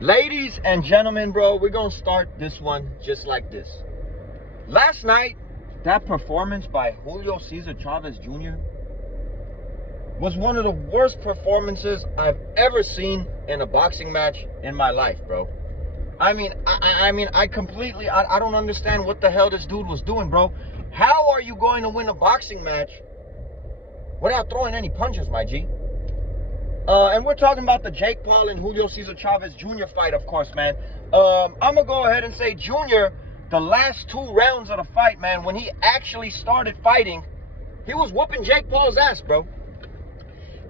Ladies and gentlemen, bro, we're gonna start this one just like this. Last night, that performance by Julio Cesar Chavez Jr. was one of the worst performances I've ever seen in a boxing match in my life, bro. I don't understand what the hell this dude was doing, bro. How are you going to win a boxing match without throwing any punches, my G? And we're talking about the Jake Paul and Julio Cesar Chavez Jr. fight, of course, man. I'm going to go ahead and say Jr., the last 2 rounds of the fight, man, when he actually started fighting, he was whooping Jake Paul's ass, bro.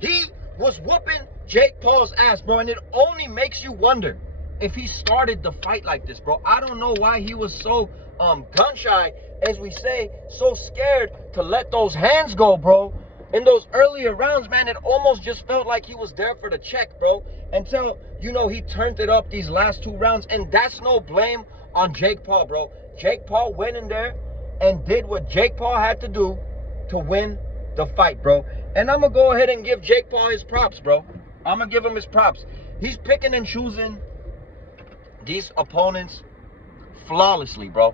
He was whooping Jake Paul's ass, bro, and it only makes you wonder if he started the fight like this, bro. I don't know why he was so gun-shy, as we say, so scared to let those hands go, bro. In those earlier rounds, man, it almost just felt like he was there for the check, bro. Until, he turned it up these last 2 rounds. And that's no blame on Jake Paul, bro. Jake Paul went in there and did what Jake Paul had to do to win the fight, bro. And I'm going to go ahead and give Jake Paul his props, bro. I'm going to give him his props. He's picking and choosing these opponents flawlessly, bro.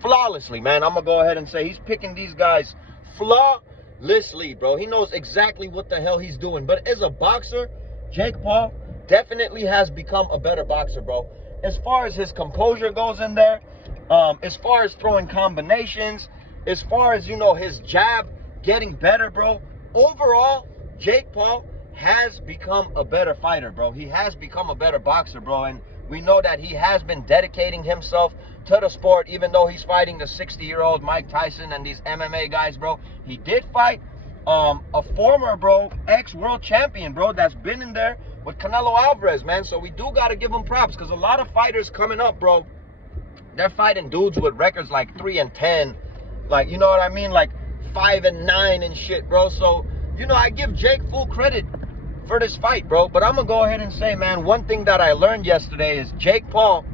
Flawlessly, man. I'm going to go ahead and say he's picking these guys flawlessly, bro. He knows exactly what the hell he's doing. But as a boxer, Jake Paul definitely has become a better boxer, bro. As far as his composure goes in there, as far as throwing combinations, as far as, his jab getting better, bro. Overall, Jake Paul has become a better fighter, bro. He has become a better boxer, bro. And we know that he has been dedicating himself to the sport, even though he's fighting the 60-year-old Mike Tyson and these MMA guys, bro. He did fight a former, bro, ex-world champion, bro, that's been in there with Canelo Alvarez, man. So we do got to give him props, because a lot of fighters coming up, bro, they're fighting dudes with records like 3-10, like, you know what I mean, like 5-9 and shit, bro. So, I give Jake full credit for this fight, bro. But I'm going to go ahead and say, man, one thing that I learned yesterday is Jake Paul,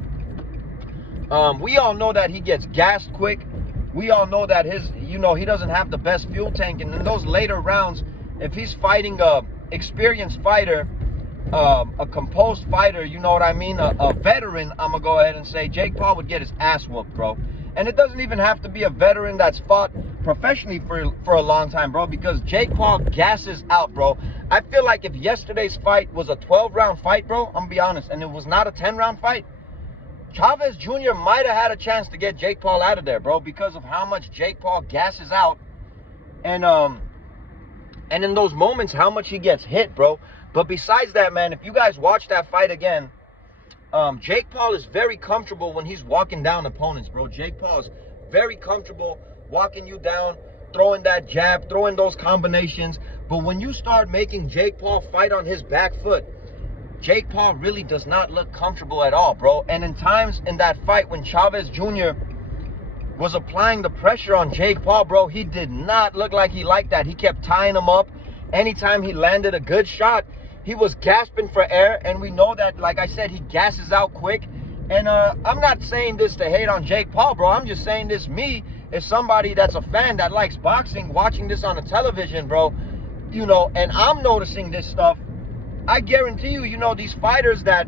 we all know that he gets gassed quick. We all know that he doesn't have the best fuel tank. And in those later rounds, if he's fighting a experienced fighter, a composed fighter, you know what I mean, a veteran, I'm going to go ahead and say Jake Paul would get his ass whooped, bro. And it doesn't even have to be a veteran that's fought professionally for a long time, bro, because Jake Paul gasses out, bro. I feel like if yesterday's fight was a 12-round fight, bro, I'm going to be honest, and it was not a 10-round fight, Chavez Jr. might have had a chance to get Jake Paul out of there, bro, because of how much Jake Paul gasses out. And in those moments, how much he gets hit, bro. But besides that, man, if you guys watch that fight again, Jake Paul is very comfortable when he's walking down opponents, bro. Jake Paul is very comfortable walking you down, throwing that jab, throwing those combinations. But when you start making Jake Paul fight on his back foot, Jake Paul really does not look comfortable at all, bro. And in times in that fight when Chavez Jr. was applying the pressure on Jake Paul, bro, he did not look like he liked that. He kept tying him up. Anytime he landed a good shot, he was gasping for air. And we know that, like I said, he gasses out quick. And I'm not saying this to hate on Jake Paul, bro. I'm just saying this, me, as somebody that's a fan that likes boxing, watching this on the television, bro, and I'm noticing this stuff. I guarantee you, these fighters that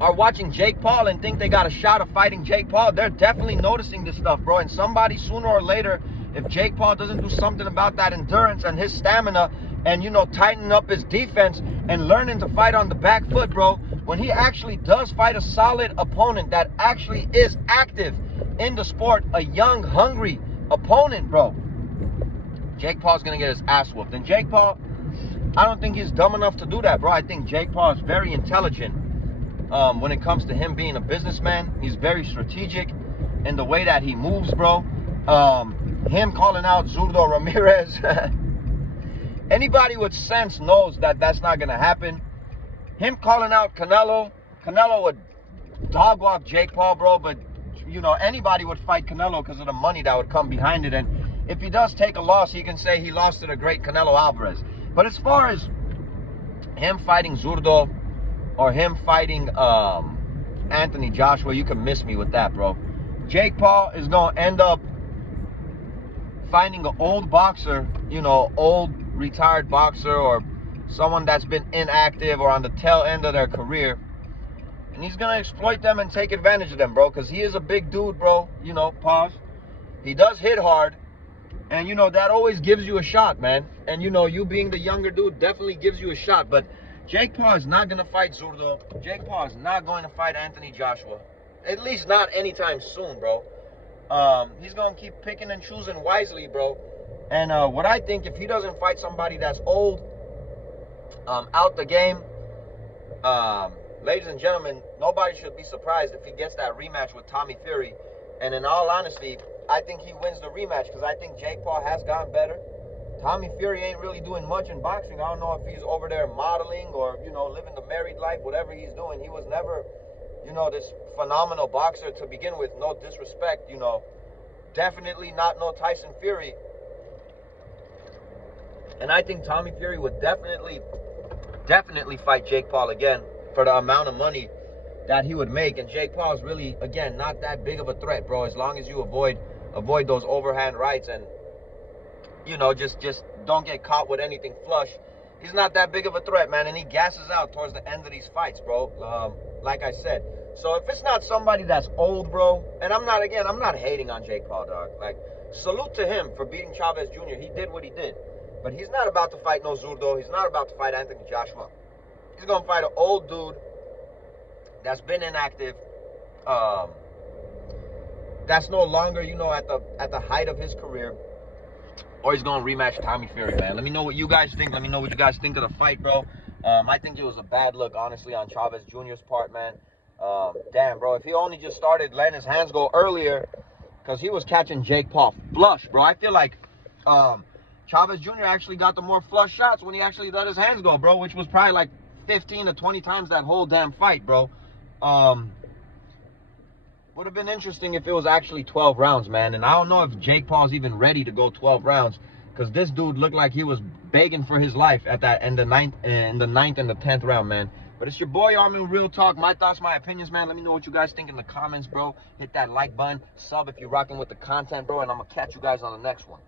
are watching Jake Paul and think they got a shot of fighting Jake Paul, they're definitely noticing this stuff, bro. And somebody, sooner or later, if Jake Paul doesn't do something about that endurance and his stamina and, tightening up his defense and learning to fight on the back foot, bro, when he actually does fight a solid opponent that actually is active in the sport, a young, hungry opponent, bro, Jake Paul's going to get his ass whooped. And Jake Paul, I don't think he's dumb enough to do that, bro. I think Jake Paul is very intelligent when it comes to him being a businessman. He's very strategic in the way that he moves, bro. Him calling out Zurdo Ramirez. Anybody with sense knows that that's not going to happen. Him calling out Canelo would dog walk Jake Paul, bro. But, anybody would fight Canelo because of the money that would come behind it. And if he does take a loss, he can say he lost to the great Canelo Alvarez. But as far as him fighting Zurdo or him fighting Anthony Joshua, you can miss me with that, bro. Jake Paul is going to end up finding an old boxer, old retired boxer or someone that's been inactive or on the tail end of their career. And he's going to exploit them and take advantage of them, bro, because he is a big dude, bro. You know, pause. He does hit hard. And, you know, that always gives you a shot, man. And, you know, you being the younger dude definitely gives you a shot. But Jake Paul is not going to fight Zurdo. Jake Paul is not going to fight Anthony Joshua. At least not anytime soon, bro. He's going to keep picking and choosing wisely, bro. And what I think, if he doesn't fight somebody that's old, out the game, ladies and gentlemen, nobody should be surprised if he gets that rematch with Tommy Fury. And in all honesty, I think he wins the rematch because I think Jake Paul has gotten better. Tommy Fury ain't really doing much in boxing. I don't know if he's over there modeling or, you know, living the married life, whatever he's doing. He was never, you know, this phenomenal boxer to begin with. No disrespect, you know. Definitely not no Tyson Fury. And I think Tommy Fury would definitely fight Jake Paul again for the amount of money that he would make. And Jake Paul is really, again, not that big of a threat, bro, as long as you avoid those overhand rights and, you know, just don't get caught with anything flush. He's not that big of a threat, man, and he gasses out towards the end of these fights, bro, like I said. So if it's not somebody that's old, bro, and I'm not hating on Jake Paul, dog. Like, salute to him for beating Chavez Jr. He did what he did. But he's not about to fight no Zurdo. He's not about to fight Anthony Joshua. He's going to fight an old dude that's been inactive, that's no longer, you know, at the height of his career. Or he's going to rematch Tommy Fury, man. Let me know what you guys think. Let me know what you guys think of the fight, bro. I think it was a bad look, honestly, on Chavez Jr.'s part, man. Damn, bro. If he only just started letting his hands go earlier, because he was catching Jake Paul flush, bro. I feel like Chavez Jr. actually got the more flush shots when he actually let his hands go, bro, which was probably like 15 to 20 times that whole damn fight, bro. Would have been interesting if it was actually 12 rounds, man. And I don't know if Jake Paul's even ready to go 12 rounds, because this dude looked like he was begging for his life at that in the ninth and the 10th round, man. But it's your boy Armin, Real Talk. My thoughts, my opinions, man. Let me know what you guys think in the comments, bro. Hit that like button, sub if you're rocking with the content, bro. And I'm gonna catch you guys on the next one.